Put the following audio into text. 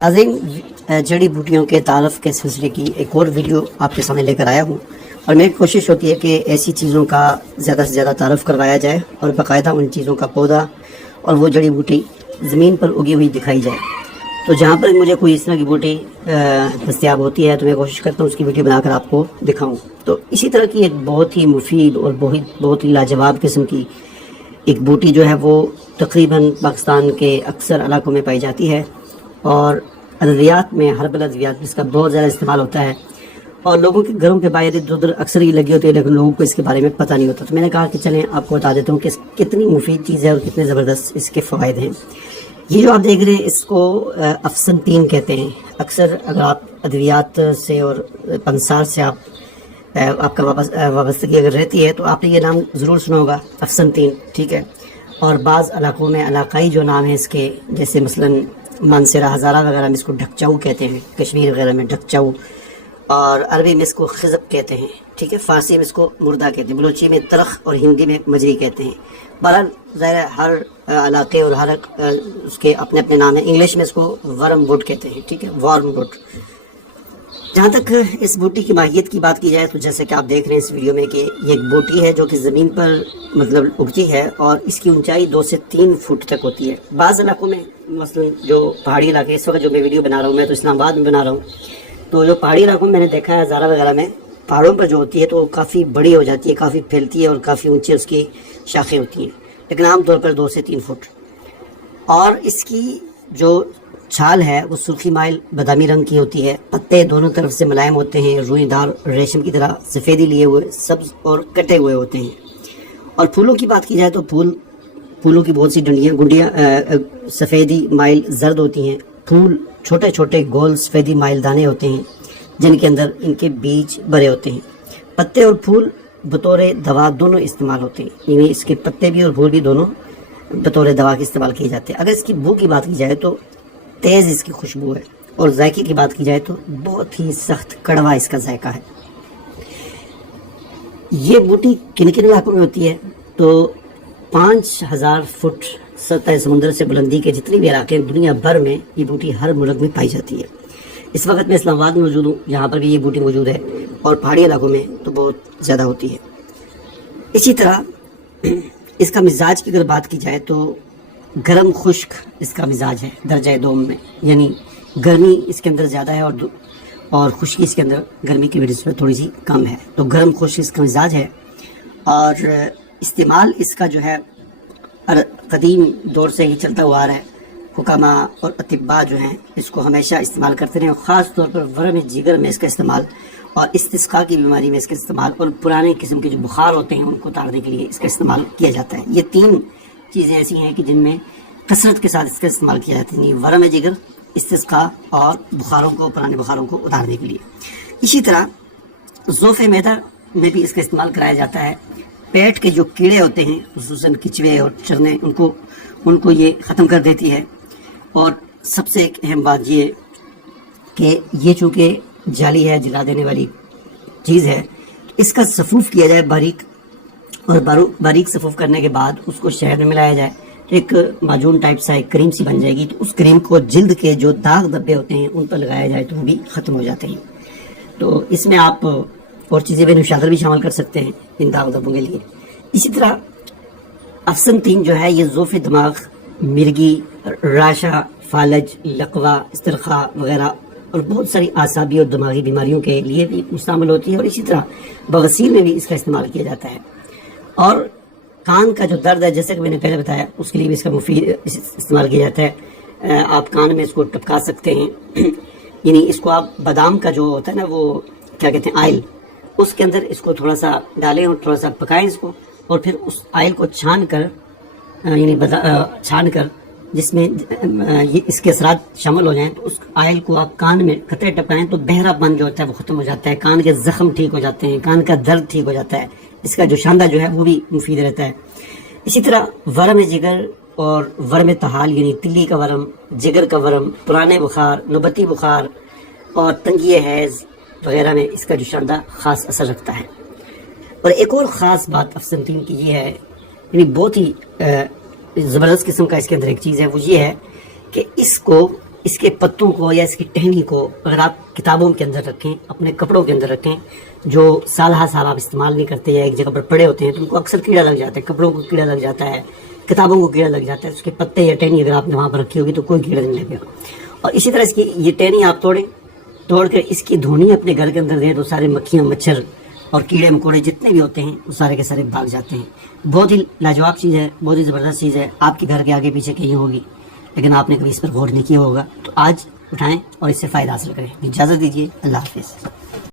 عظیم جڑی بوٹیوں کے تعارف کے سلسلے کی ایک اور ویڈیو آپ کے سامنے لے کر آیا ہوں، اور میری کوشش ہوتی ہے کہ ایسی چیزوں کا زیادہ سے زیادہ تعارف کروایا جائے اور باقاعدہ ان چیزوں کا پودا اور وہ جڑی بوٹی زمین پر اگی ہوئی دکھائی جائے۔ تو جہاں پر مجھے کوئی اس طرح کی بوٹی دستیاب ہوتی ہے تو میں کوشش کرتا ہوں اس کی ویڈیو بنا کر آپ کو دکھاؤں۔ تو اسی طرح کی ایک بہت ہی مفید اور بہت ہی لاجواب قسم کی ایک بوٹی جو ہے وہ تقریباً پاکستان کے اکثر علاقوں میں پائی جاتی ہے، اور ادویات میں ہربل ادویات اس کا بہت زیادہ استعمال ہوتا ہے، اور لوگوں کے گھروں کے باہر ادھر ادھر اکثر یہ لگی ہوتی ہے، لیکن لوگوں کو اس کے بارے میں پتہ نہیں ہوتا۔ تو میں نے کہا کہ چلیں آپ کو بتا دیتا ہوں کہ کتنی مفید چیز ہے اور کتنے زبردست اس کے فوائد ہیں۔ یہ جو آپ دیکھ رہے ہیں اس کو افسنتین کہتے ہیں۔ اکثر اگر آپ ادویات سے اور پنسار سے آپ کا وابستگی اگر رہتی ہے تو آپ نے یہ نام ضرور سنا ہوگا، افسنتین، ٹھیک ہے۔ اور بعض علاقوں میں علاقائی جو نام ہے اس کے، جیسے مثلاً مانسیرہ ہزارہ وغیرہ میں اس کو ڈھکچاؤ کہتے ہیں، کشمیر وغیرہ میں ڈھکچاؤ، اور عربی میں اس کو خزب کہتے ہیں، ٹھیک ہے۔ فارسی میں اس کو مردہ کہتے ہیں، بلوچی میں ترخ اور ہندی میں مجری کہتے ہیں۔ بہرحال ظاہر ہے ہر علاقے اور ہر اس کے اپنے اپنے نام ہیں۔ انگلش میں اس کو ورم ووڈ کہتے ہیں، ٹھیک ہے، وارم ووڈ۔ جہاں تک اس بوٹی کی ماہیت کی بات کی جائے تو جیسے کہ آپ دیکھ رہے ہیں اس ویڈیو میں کہ یہ ایک بوٹی ہے جو کہ زمین پر مطلب اگتی ہے، اور اس کی اونچائی 2 سے 3 فٹ تک ہوتی ہے۔ بعض علاقوں میں مثلا جو پہاڑی علاقے، اس وقت جو میں ویڈیو بنا رہا ہوں میں تو اسلام آباد میں بنا رہا ہوں، تو جو پہاڑی علاقوں میں میں نے دیکھا ہے ہزارہ وغیرہ میں پہاڑوں پر جو ہوتی ہے تو وہ کافی بڑی ہو جاتی ہے، کافی پھیلتی ہے اور کافی اونچی اس کی شاخیں ہوتی ہیں، لیکن عام طور پر 2 سے 3 فٹ۔ اور اس کی جو چھال ہے وہ سرخی مائل بادامی رنگ کی ہوتی ہے، پتے دونوں طرف سے ملائم ہوتے ہیں، روئی دار ریشم کی طرح سفیدی لیے ہوئے سبز اور کٹے ہوئے ہوتے ہیں۔ اور پھولوں کی بات کی جائے تو پھولوں کی بہت سی گنڈیاں سفیدی مائل زرد ہوتی ہیں۔ پھول چھوٹے چھوٹے گول سفیدی مائل دانے ہوتے ہیں جن کے اندر ان کے بیج بھرے ہوتے ہیں۔ پتے اور پھول بطور دوا دونوں استعمال ہوتے ہیں، یعنی اس کے پتے بھی اور پھول بھی دونوں بطور دوا کے استعمال کیے جاتے ہیں۔ اگر اس کی بو کی بات کی جائے تو تیز اس کی خوشبو ہے، اور ذائقے کی بات کی جائے تو بہت ہی سخت کڑوا اس کا ذائقہ ہے۔ یہ بوٹی کن کن علاقوں میں ہوتی ہے تو 5000 فٹ سطح سمندر سے بلندی کے جتنے بھی علاقے ہیں دنیا بھر میں یہ بوٹی ہر ملک میں پائی جاتی ہے۔ اس وقت میں اسلام آباد میں موجود ہوں جہاں پر بھی یہ بوٹی موجود ہے، اور پہاڑی علاقوں میں تو بہت زیادہ ہوتی ہے۔ اسی طرح اس کا مزاج کی اگر بات کی جائے تو گرم خشک اس کا مزاج ہے درجہ دوم میں، یعنی گرمی اس کے اندر زیادہ ہے اور خشکی اس کے اندر گرمی کی وجہ سے تھوڑی سی کم ہے، تو گرم خشک اس کا مزاج ہے۔ اور استعمال اس کا جو ہے قدیم دور سے ہی چلتا ہوا آ رہا ہے۔ حکما اور اطباء جو ہیں اس کو ہمیشہ استعمال کرتے رہے، اور خاص طور پر ورم جگر میں اس کا استعمال، اور استسقاء کی بیماری میں اس کا استعمال، اور پرانے قسم کے جو بخار ہوتے ہیں ان کو اتارنے کے لیے اس کا استعمال کیا جاتا ہے۔ یہ 3 چیزیں ایسی ہیں کہ جن میں کثرت کے ساتھ اس کا استعمال کیا جاتا ہے، یعنی ورم جگر، استسقاء اور بخاروں کو، پرانے بخاروں کو اتارنے کے لیے۔ اسی طرح ذوف معدہ میں بھی اس کا استعمال کرایا جاتا ہے۔ پیٹ کے جو کیڑے ہوتے ہیں خصوصاً کچوے اور چرنے، ان کو یہ ختم کر دیتی ہے۔ اور سب سے ایک اہم بات یہ کہ یہ چونکہ جالی ہے، جلا دینے والی چیز ہے، اس کا صفوف کیا جائے باریک، اور باریک صفوف کرنے کے بعد اس کو شہد میں ملایا جائے تو ایک معجون ٹائپ سا ایک کریم سی بن جائے گی، تو اس کریم کو جلد کے جو داغ دھبے ہوتے ہیں ان پر لگایا جائے تو وہ بھی ختم ہو جاتے ہیں۔ تو اس میں آپ اور چیزیں بے نشادر بھی شامل کر سکتے ہیں ان داغ دھبوں کے لیے۔ اسی طرح افسنتین جو ہے یہ ذوف دماغ، مرگی، راشا، فالج، لقوہ، استرخاء وغیرہ اور بہت ساری اعصابی اور دماغی بیماریوں کے لیے بھی مستعمل ہوتی ہے، اور اسی طرح بواسیر میں بھی اس کا استعمال کیا جاتا ہے۔ اور کان کا جو درد ہے جیسے کہ میں نے پہلے بتایا اس کے لیے بھی اس کا مفید استعمال کیا جاتا ہے۔ آپ کان میں اس کو ٹپکا سکتے ہیں، یعنی اس کو آپ بادام کا جو ہوتا ہے نا وہ کیا کہتے ہیں آئل، اس کے اندر اس کو تھوڑا سا ڈالیں اور تھوڑا سا پکائیں اس کو، اور پھر اس آئل کو چھان کر جس میں یہ اس کے اثرات شامل ہو جائیں تو اس آئل کو آپ کان میں قطرے ٹپکائیں تو بہرا پن جو ہوتا ہے وہ ختم ہو جاتا ہے، کان کے زخم ٹھیک ہو جاتے ہیں، کان کا درد ٹھیک ہو جاتا ہے، اس کا جو شاندہ جو ہے وہ بھی مفید رہتا ہے۔ اسی طرح ورم جگر اور ورم طحال، یعنی تلی کا ورم، جگر کا ورم، پرانے بخار، نوبتی بخار اور تنگی حیض وغیرہ میں اس کا جو شاندہ خاص اثر رکھتا ہے۔ اور ایک اور خاص بات افسنتین کی یہ ہے، یعنی بہت ہی زبردست قسم کا اس کے اندر ایک چیز ہے، وہ یہ ہے کہ اس کو اس کے پتوں کو یا اس کی ٹہنی کو اگر آپ کتابوں کے اندر رکھیں، اپنے کپڑوں کے اندر رکھیں جو سال ہر سال آپ استعمال نہیں کرتے یا ایک جگہ پر پڑے ہوتے ہیں تو ان کو اکثر کیڑا لگ جاتا ہے، کپڑوں کو کیڑا لگ جاتا ہے، کتابوں کو کیڑا لگ جاتا ہے، اس کے پتے یا ٹہنی اگر آپ نے وہاں پر رکھی ہوگی تو کوئی کیڑا نہیں لگے گا۔ اور اسی طرح اس کی یہ ٹہنی آپ توڑ کر اس کی دھونی اپنے گھر کے اندر دیں تو سارے مکھیاں مچھر اور کیڑے مکوڑے جتنے بھی ہوتے ہیں وہ سارے کے سارے بھاگ جاتے ہیں۔ بہت ہی لاجواب چیز ہے، بہت ہی زبردست چیز ہے، آپ کے گھر کے آگے پیچھے کہیں ہوگی لیکن آپ نے کبھی اس پر غور نہیں کیا ہوگا، تو آج اٹھائیں اور اس سے فائدہ حاصل کریں۔ اجازت دیجیے، اللہ حافظ۔